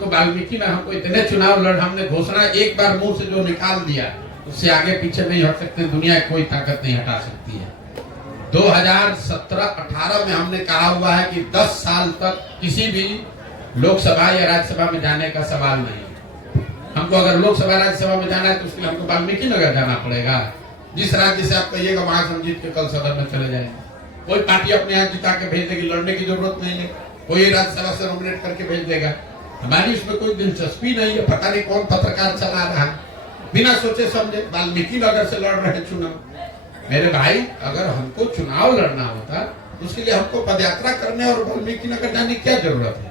हमको वाल्मीकि ने हमको इतने चुनाव लड़, हमने घोषणा एक बार मुंह से जो निकाल दिया उससे आगे पीछे नहीं हट सकते, दुनिया की कोई ताकत नहीं हटा सकती है। 2017-18 में हमने कहा हुआ है कि 10 साल तक किसी भी लोकसभा या राज्यसभा में जाने का सवाल नहीं। हमको अगर लोकसभा राज्यसभा में जाना है तो उसके लिए हमको वाल्मीकि नगर जाना पड़ेगा। जिस राज्य से आप कहिएगा वहां से हम जीत के कल सदन में चले जाएंगे। कोई पार्टी अपने यहाँ जिता के भेज देगी, लड़ने की जरूरत नहीं है। कोई राज्यसभा से नॉमिनेट करके भेज देगा। हमारी उसमें कोई दिलचस्पी नहीं है। पता नहीं कौन पत्रकार चला रहा है, बिना सोचे समझे वाल्मीकि नगर से लड़ रहे चुनाव। मेरे भाई, अगर हमको चुनाव लड़ना होता उसके लिए हमको पदयात्रा करने और वाल्मीकि नगर जाने की क्या जरूरत है?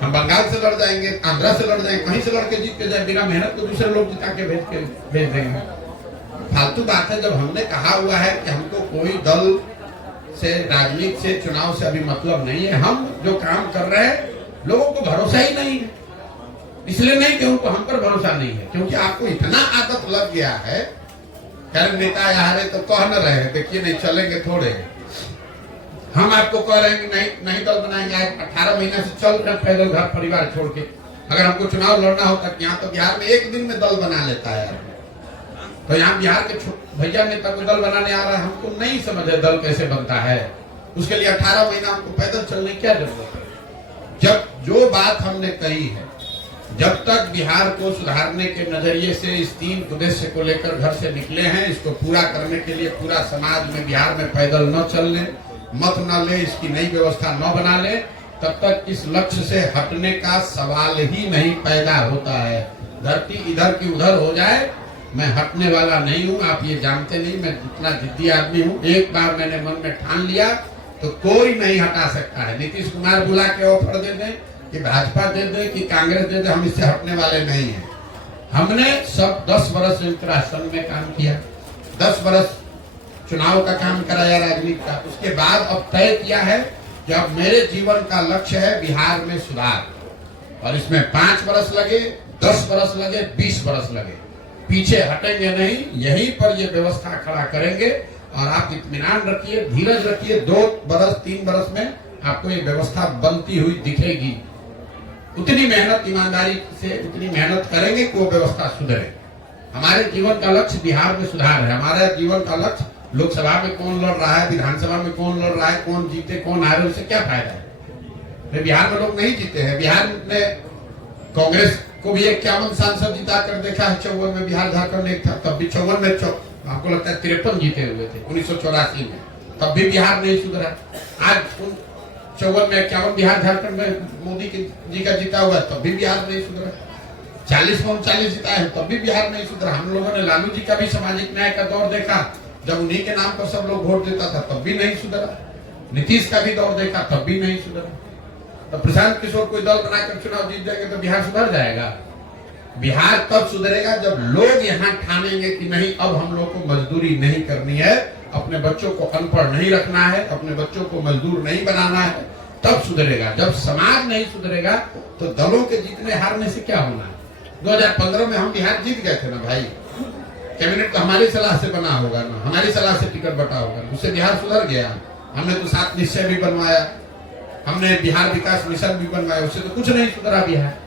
हम बंगाल से लड़ जाएंगे, आंध्रा से लड़ जाएंगे, कहीं से लड़ के जीत के जाए, बिना मेहनत को दूसरे लोग जिता के भेज देंगे। फालतू बात है। जब हमने कहा हुआ है कि हमको कोई दल से, राजनीति से, चुनाव से अभी मतलब नहीं है। हम जो काम कर रहे हैं लोगों को भरोसा ही नहीं है। इसलिए नहीं कि उनको हम पर भरोसा नहीं है, क्योंकि आपको इतना आदत लग गया है। कर नेता आ रहे तो कह न रहे, देखिए नहीं चलेंगे थोड़े। हम आपको कह रहे हैं कि नहीं दल बनाएंगे। 18 महीने से चल रहे पैदल घर परिवार छोड़ के। अगर हमको चुनाव लड़ना होता, यहाँ तो बिहार में एक दिन में दल बना लेता है। तो यहाँ बिहार के भैया नेता को दल बनाने आ रहा है, हमको नहीं समझ है दल कैसे बनता है। उसके लिए 18 महीना हमको पैदल चलने की क्या जरूरत है? जब जो बात हमने कही है, जब तक बिहार को सुधारने के नजरिए से इस 3 उद्देश्य को लेकर घर से निकले हैं, इसको पूरा करने के लिए पूरा समाज में बिहार में पैदल न चलने, मत न ले, इसकी नई व्यवस्था न बना ले, तब तक इस लक्ष्य से हटने का सवाल ही नहीं पैदा होता है। धरती इधर की उधर हो जाए, मैं हटने वाला नहीं हूँ। आप ये जानते नहीं मैं कितना जिद्दी आदमी हूँ। एक बार मैंने मन में ठान लिया तो कोई नहीं हटा सकता है। नीतीश कुमार बुला के ऑफर दे दें कि भाजपा दे दे कि कांग्रेस दे दे, हम इससे हटने वाले नहीं हैं। हमने सब 10 वर्ष संयुक्त राष्ट्र संघ में काम किया, 10 वर्ष चुनाव का काम कराया राजनीति का। उसके बाद अब तय किया है कि अब मेरे जीवन का लक्ष्य है बिहार में सुधार, और इसमें 5 वर्ष लगे, 10 वर्ष लगे, 20 वर्ष लगे, पीछे हटेंगे नहीं। यहीं पर ये व्यवस्था खड़ा करेंगे। और आप इत्मीनान रखिए, धीरज रखिए, 2 वर्ष 3 वर्ष में आपको ये व्यवस्था बनती हुई दिखेगी। उतनी मेहनत ईमानदारी से उतनी मेहनत करेंगे कि वो व्यवस्था सुधरे। हमारे जीवन का लक्ष्य बिहार में सुधार है। हमारा जीवन का लक्ष्य लोकसभा में कौन लड़ रहा है, विधानसभा में कौन लड़ रहा है, कौन जीते कौन हारे, उससे क्या फायदा है? बिहार में लोग नहीं जीते हैं। बिहार ने कांग्रेस को भी 51 सांसद जिता कर देखा है। 54 में बिहार झारखंड एक था, तब भी 54 में आपको लगता है 53 जीते हुए थे 1984 में, तब भी बिहार नहीं सुधरा। आज 54 में 51 बिहार झारखंड में मोदी जी का जीता हुआ, तब भी बिहार नहीं सुधरा। 40 में 39 जीता है, तब भी बिहार नहीं सुधरा। हम लोगों ने लालू जी का भी सामाजिक न्याय का दौर देखा, जब उन्हीं के नाम पर सब लोग वोट देता था, तब भी नहीं सुधरा। नीतीश का भी दौर देखा, तब भी नहीं सुधरा। तो प्रशांत किशोर कोई दल बनाकर चुनाव जीत जाएंगे तो बिहार सुधर जाएगा? बिहार तब सुधरेगा जब लोग यहाँ ठानेंगे कि नहीं, अब हम लोग को मजदूरी नहीं करनी है, अपने बच्चों को अनपढ़ नहीं रखना है, अपने बच्चों को मजदूर नहीं बनाना है, तब सुधरेगा। जब समाज नहीं सुधरेगा तो दलों के जीतने हारने से क्या होना है? 2015 में हम बिहार जीत गए थे ना भाई। कैबिनेट तो हमारी सलाह से बना होगा ना, हमारी सलाह से टिकट बटा होगा, उससे बिहार सुधर गया। हमने तो 7 निश्चय भी बनवाया, हमने बिहार विकास मिशन भी बनवाया, उससे तो कुछ नहीं सुधरा बिहार।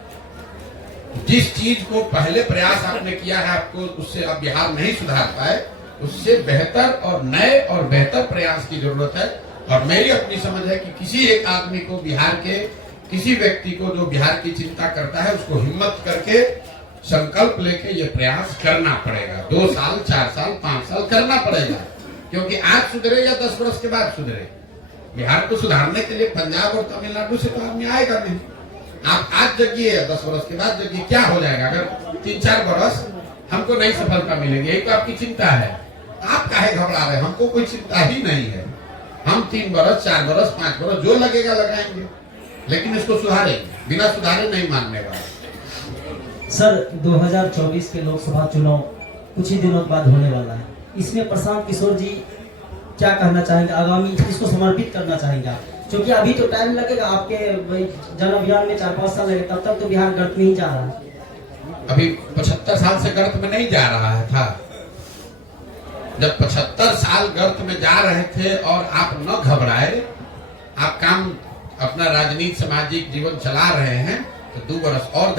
जिस चीज को पहले प्रयास आपने किया है, आपको उससे अब बिहार नहीं सुधार पाए, उससे बेहतर और नए और बेहतर प्रयास की जरूरत है। और मेरी अपनी समझ है कि किसी एक आदमी को, बिहार के किसी व्यक्ति को जो बिहार की चिंता करता है, उसको हिम्मत करके संकल्प लेके ये प्रयास करना पड़ेगा। 2 साल 4 साल 5 साल करना पड़ेगा, क्योंकि आज सुधरे या 10 वर्ष के बाद सुधरे। बिहार को सुधारने के लिए पंजाब और तमिलनाडु से तो आदमी आएगा नहीं। आप आज जगिए, 10 वर्ष के बाद जगिए, क्या हो जाएगा? अगर 3-4 वर्ष हमको नहीं सफलता मिलेगी, यही तो आपकी चिंता है। आप काहे घबरा रहे हैं? हमको कोई चिंता ही नहीं है। हम 3 वर्ष 4 वर्ष 5 वर्ष जो लगेगा लगाएंगे, लेकिन इसको सुधारेंगे, बिना सुधारे नहीं मानने वाले। सर, 2024 के लोकसभा चुनाव कुछ ही दिनों बाद होने वाला है। इसमें प्रशांत किशोर जी क्या कहना चाहेंगे? आगामी इसको समर्पित करना चाहेंगे आप? क्योंकि अभी तो टाइम लगेगा, आपके जन अभियान में 4-5 साल लगे, तब तक तो बिहार गर्त में ही जा रहा है। अभी 75 साल से गर्त में नहीं जा रहा है था। जब 75 साल गर्त में जा रहे थे और आप न घबराए, आप काम अपना राजनीति सामाजिक जीवन चला रहे हैं, तो 2 बरस और